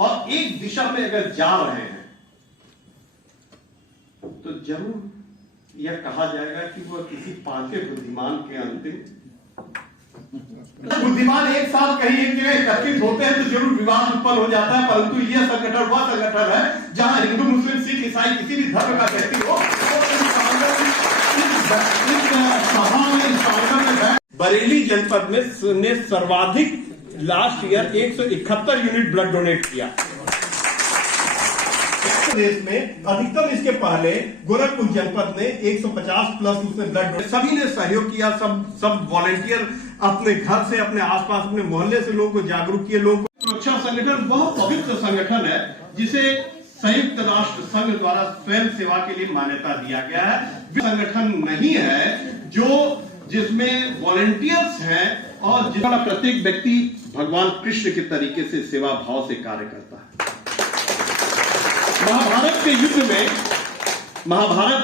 और एक दिशा में अगर जा रहे हैं तो जरूर यह कहा जाएगा कि वह किसी पांचवें बुद्धिमान के अंतिम। बुद्धिमान एक साथ कहीं एक जगह एकत्रित होते हैं तो जरूर विवाद उत्पन्न हो जाता है, परंतु यह संगठन वह संगठन है जहां हिंदू, मुस्लिम, सिख, ईसाई किसी भी धर्म का व्यक्ति हो बरेली जनपद में सर्वाधिक last year 171 unit blood donate किया। देश में अधिकतम इसके पहले गोरखपुर जनपद ने 150 प्लस उसमें ब्लड डोनेट, सभी ने सहयोग किया। सब वॉलेंटियर अपने घर से, अपने आसपास, अपने मोहल्ले से लोगों को जागरूक किए। लोगों को सुरक्षा संगठन बहुत पवित्र संगठन है जिसे संयुक्त राष्ट्र संघ द्वारा स्वयं सेवा के लिए मान्यता दिया गया है। संगठन नहीं है जिसमें वॉलेंटियर्स हैं और जिसका प्रत्येक व्यक्ति भगवान कृष्ण के तरीके से सेवा भाव से कार्य करता है। महाभारत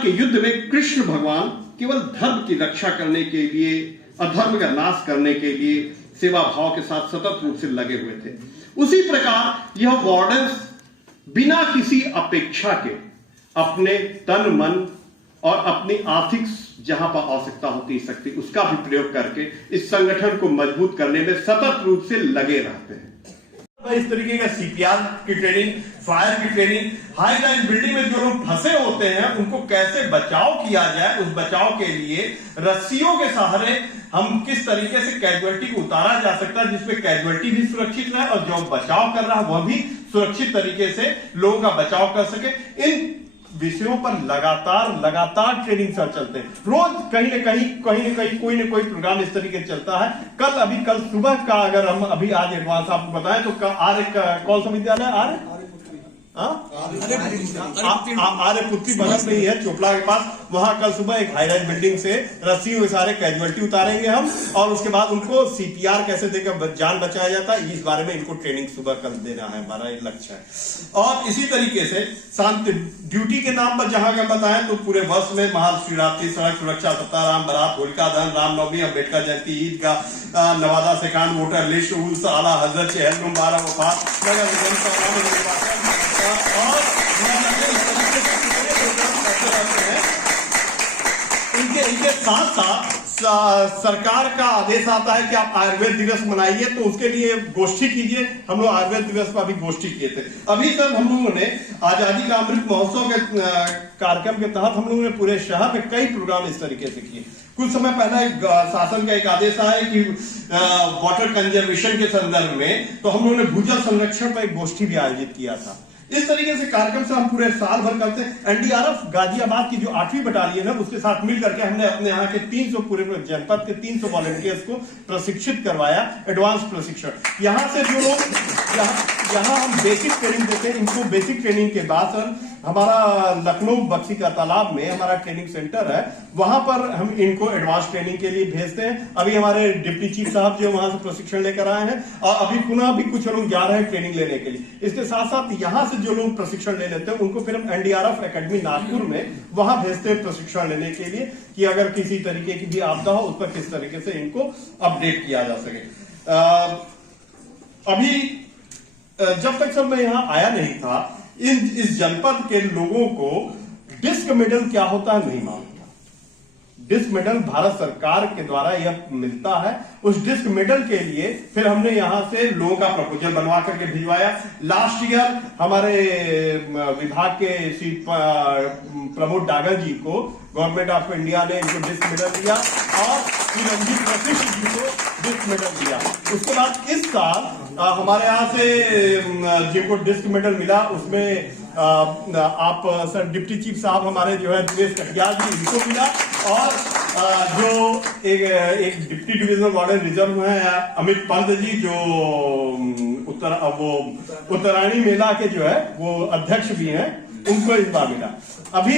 के युद्ध में कृष्ण भगवान केवल धर्म की रक्षा करने के लिए, अधर्म का नाश करने के लिए सेवा भाव के साथ सतत रूप से लगे हुए थे। उसी प्रकार यह वार्डन्स बिना किसी अपेक्षा के अपने तन, मन और अपनी आर्थिक जहां पर आवश्यकता होती है शक्ति, उसका भी प्रयोग करके इस संगठन को मजबूत करने में सतत रूप से लगे रहते हैं। इस तरीके का सीपीआर की ट्रेनिंग, फायर की ट्रेनिंग, हाई लाइन बिल्डिंग में जो लोग फंसे होते हैं उनको कैसे बचाव किया जाए, उस बचाव के लिए रस्सियों के सहारे हम किस तरीके से कैजुअलिटी को उतारा जा सकता है जिसमें कैजुअलिटी भी सुरक्षित रहे और जो बचाव कर रहा है वह भी सुरक्षित तरीके से लोगों का बचाव कर सके। इन विषयों पर लगातार ट्रेनिंग सर चलते हैं। रोज कहीं न कहीं कोई न कोई प्रोग्राम इस तरीके से चलता है। कल सुबह का अगर हम अभी आज एडवांस आपको बताएं तो कौन सा विद्यालय आर्यपुत्री बगल में ही है, चोपड़ा के पास। वहां कल सुबह एक हाई राइज बिल्डिंग से रस्सियों के सारे कैजुअलिटी उतारेंगे हम और उसके बाद उनको सीपीआर कैसे देकर जान बचाया जाता है इस बारे में इनको ट्रेनिंग सुबह कल देना है, हमारा ये लक्ष्य है। और इसी तरीके से शांति ड्यूटी के नाम पर जहां का बताएं तो पूरे वर्ष में महाशिवरात्रि, सड़क सुरक्षा सप्ताह, राम बारात, होलिका दहन, रामनवमी, अम्बेडकर जयंती, ईद का नवादा सेकांड, वोटर लिस्ट, उर्स, आला हजरत, चहलनुम, 12 वफात, नगर निगम और इनके साथ सरकार का आदेश आता है कि आप आयुर्वेद दिवस मनाइए तो उसके लिए गोष्ठी कीजिए। हम लोग आयुर्वेद दिवस पर भी गोष्ठी किए थे। अभी तक हम लोगों ने आजादी का अमृत महोत्सव के कार्यक्रम के तहत हम लोगों ने पूरे शहर में कई प्रोग्राम इस तरीके से किए। कुछ समय पहले शासन का एक आदेश आया कि वाटर कंजर्वेशन के संदर्भ में तो हम लोगों ने भूजल संरक्षण पर एक गोष्ठी भी आयोजित किया था। इस तरीके से कार्यक्रम से हम पूरे साल भर करते हैं। एनडीआरएफ गाजियाबाद की जो 8वीं बटालियन है उसके साथ मिल करके हमने अपने यहाँ के 300 पूरे जनपद के 300 वॉलंटियर्स को प्रशिक्षित करवाया, एडवांस प्रशिक्षण। यहाँ से जो लोग यहाँ हम बेसिक ट्रेनिंग देते हैं, इनको बेसिक ट्रेनिंग के बाद सर हमारा लखनऊ बक्सी का तालाब में हमारा ट्रेनिंग सेंटर है, वहां पर हम इनको एडवांस ट्रेनिंग के लिए भेजते हैं। अभी हमारे डिप्टी चीफ साहब जो वहां से प्रशिक्षण लेकर आए हैं और अभी पुनः भी कुछ लोग जा रहे हैं ट्रेनिंग लेने के लिए। इसके साथ साथ यहाँ से जो लोग प्रशिक्षण ले लेते हैं उनको फिर हम एनडीआरएफ एकेडमी नागपुर में वहां भेजते हैं प्रशिक्षण लेने के लिए कि अगर किसी तरीके की भी आपदा हो उस पर किस तरीके से इनको अपडेट किया जा सके। अभी जब तक सर मैं यहाँ आया नहीं था इस जनपद के लोगों को डिस्क मेडल क्या होता है नहीं मालूम। डिस्क मेडल भारत सरकार के द्वारा यह मिलता है। उस डिस्क मेडल के लिए फिर हमने यहां से लोगों का प्रपोजल बनवा करके भिजवाया। लास्ट ईयर हमारे विभाग के श्री प्रमोद डागर जी को गवर्नमेंट ऑफ इंडिया ने इनको डिस्क मेडल दिया और श्री रंजीत वशिष्ठ जी को डिस्क मेडल दिया। उसके बाद इस साल हमारे यहाँ से जिनको डिस्क मेडल मिला उसमें आप सर डिप्टी चीफ साहब हमारे जो है दिनेश कटियार जी, इनको मिला और जो एक डिप्टी डिविजनल वार्डन रिजर्व है अमित पंत जी जो उत्तरायणी मेला के जो है वो अध्यक्ष भी हैं, उनको इस बार मिला। अभी